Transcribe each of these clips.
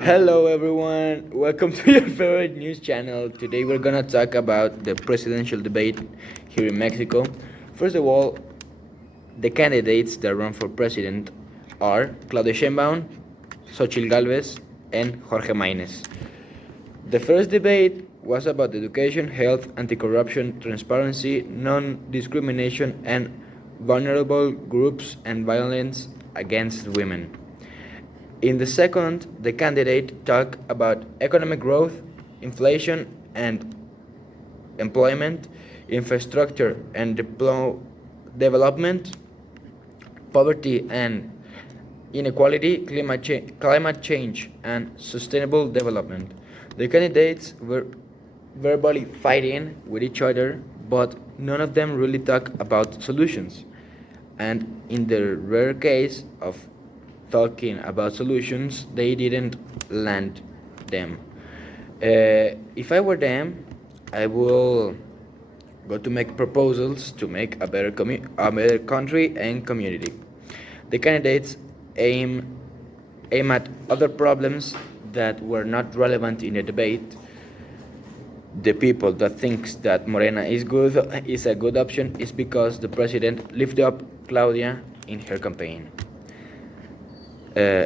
Hello everyone, welcome to your favorite news channel. Today we're gonna talk about the presidential debate here in Mexico. First of all, the candidates that run for president are Claudia Sheinbaum, Xochitl Galvez, and Jorge Maínez. The first debate was about education, health, anti-corruption, transparency, non-discrimination, and vulnerable groups and violence against women. In the second, the candidate talked about economic growth, inflation and employment, infrastructure and development, poverty and inequality, climate change, and sustainable development. The candidates were verbally fighting with each other, but none of them really talked about solutions. And in the rare case of talking about solutions, they didn't land them. If I were them, I will go to make proposals to make a better country and community. The candidates aim aim at other problems that were not relevant in the debate. The people that thinks that Morena is a good option is because the president lifted up Claudia in her campaign. Uh,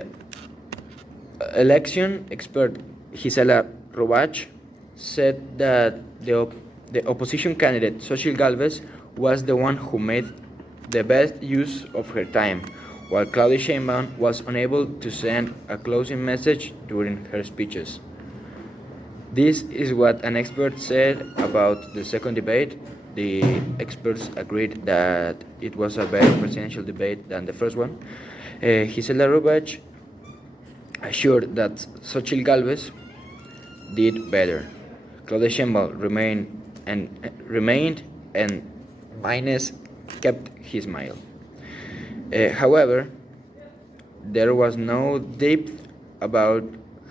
Election expert Gisela Robach said that the opposition candidate Xochitl Galvez was the one who made the best use of her time, while Claudia Sheinbaum was unable to send a closing message during her speeches. This is what an expert said about the second debate. The experts agreed that it was a better presidential debate than the first one. Gisela Rubach assured that Xochitl Galvez did better. Claudia Sheinbaum remained and Maines kept his smile. However, there was no depth about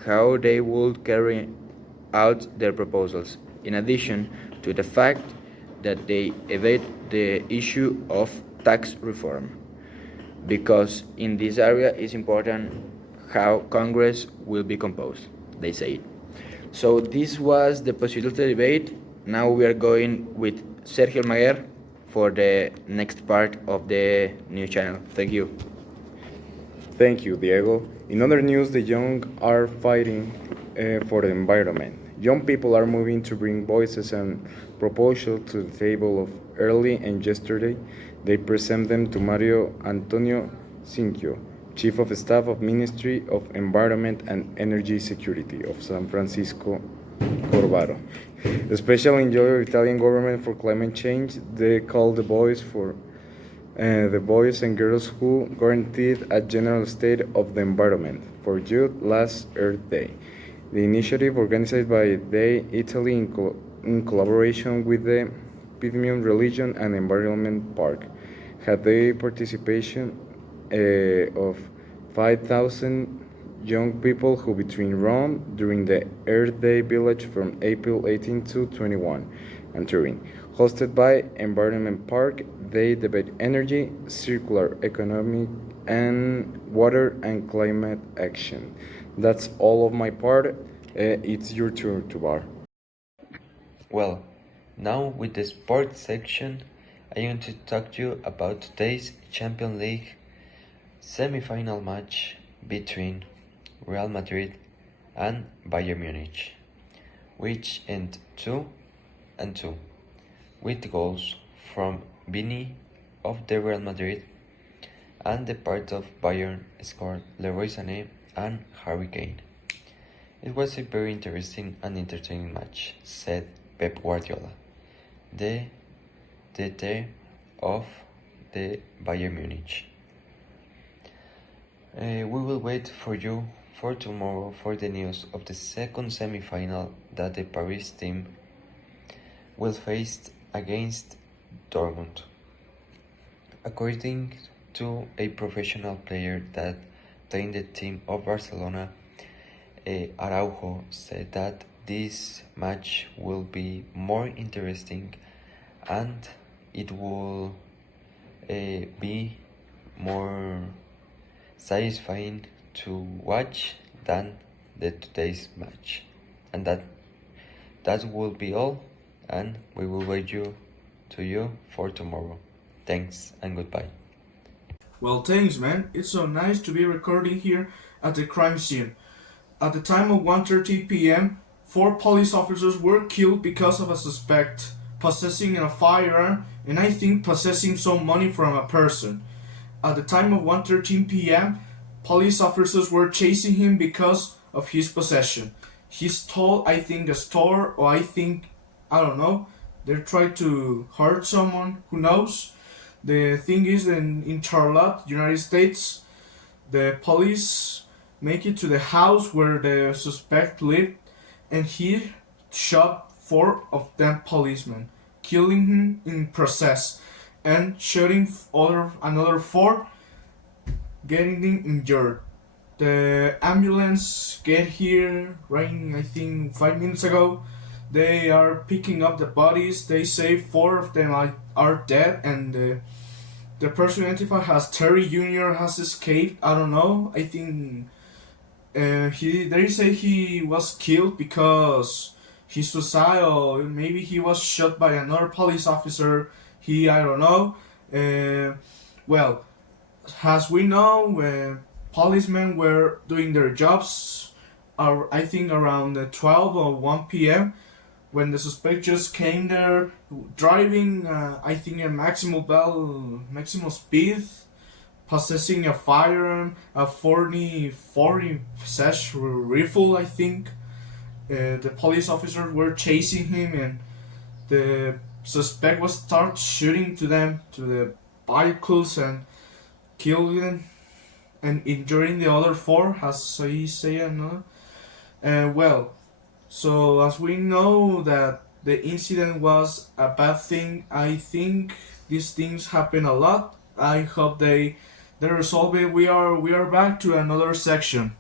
how they would carry out their proposals, in addition to the fact that they evade the issue of tax reform, because in this area it's important how Congress will be composed, they say. So this was the presidential debate. Now we are going with Sergio Maguer for the next part of the new channel. Thank you. Thank you, Diego. In other news, the young are fighting for the environment. Young people are moving to bring voices and proposals to the table of early and yesterday. They present them to Mario Antonio Cinquio, Chief of Staff of Ministry of Environment and Energy Security of San Francisco Corvaro. The special envoy of Italian government for climate change, they call the boys and girls who guaranteed a general state of the environment for youth last Earth Day. The initiative, organized by the Italy in collaboration with the Pidmium Religion and Environment Park, had the participation of 5,000 young people who between Rome during the Earth Day village from April 18 to 21 and Turin. Hosted by Environment Park, they debate energy, circular economy, and water and climate action. That's all of my part. It's your turn to bar. Well, now with the sports section, I want to talk to you about today's Champions League semi-final match between Real Madrid and Bayern Munich, which ended 2-2, with goals from Vini of the Real Madrid and the part of Bayern scored Leroy Sané and Harry Kane. It was a very interesting and entertaining match, said Pep Guardiola, the DT of the Bayern Munich. We will wait for you for tomorrow for the news of the second semi-final that the Paris team will face against Dortmund. According to a professional player that trained the team of Barcelona, Araujo said that this match will be more interesting and it will be more satisfying to watch than the today's match. And that will be all, and we will wait to you for tomorrow. Thanks and goodbye. Well, thanks, man. It's so nice to be recording here at the crime scene. At the time of 1:30 p.m., 4 police officers were killed because of a suspect possessing a firearm and I think possessing some money from a person. At the time of 1:13 p.m., police officers were chasing him because of his possession. He stole, I think, a store, or I don't know, they tried to hurt someone, who knows. The thing is, in Charlotte, United States, the police make it to the house where the suspect lived, and he shot 4 of them policemen, killing him in process, and shooting another 4, getting them injured. The ambulance get here right, I think 5 minutes ago. They are picking up the bodies. They say 4 of them are dead, and the person identified as Terry Jr. has escaped. I don't know. I think they say he was killed because he's suicidal. Maybe he was shot by another police officer. I don't know. Well, as we know, policemen were doing their jobs. I think around 12 or 1 p.m. when the suspect just came there driving, I think at maximum speed, possessing a firearm, a 40 sash rifle, I think. The police officers were chasing him, and the suspect was start shooting to the vehicles, and killing them and injuring the other 4, as I say, no? Well, so as we know that the incident was a bad thing, I think these things happen a lot. I hope they resolve it. We are back to another section.